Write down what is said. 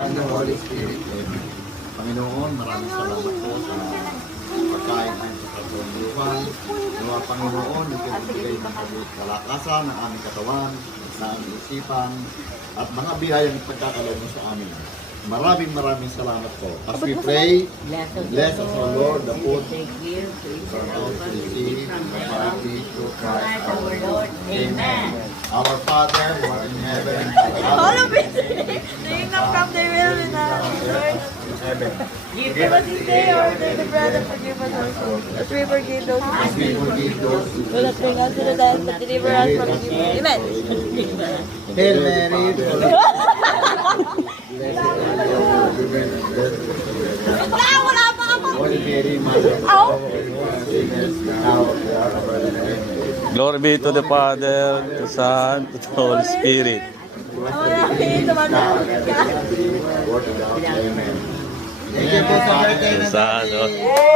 and the Holy Spirit. Amen. Panginoon, maraming salamat po sa pagkain ay sa katulungan. Nawa Panginoon, ipinibigay ng kalakasan ng aming katawan, ng aming isipan, at mga biyayang pagkakalaw mo sa amin. Maraming salamat po. As we pray, bless us, O Lord, the food from out to receive, from the body to Christ our Lord. Amen. Our Father, who art in heaven, All of it. Doing them from their will with us, Lord. Give us this day our daily bread and forgive us our sins, as we forgive those who as we forgive those who do not bring us to the death, but deliver us from evil. Amen. Hail Mary, Wala pa ka pa. Holy Mary, Mother of God, sinners, now at the hour of our death. Glory be to the Father, to the Son, to the Holy Spirit. Amen. Amen. Thank you po sa birthday na Sa ano? Yay!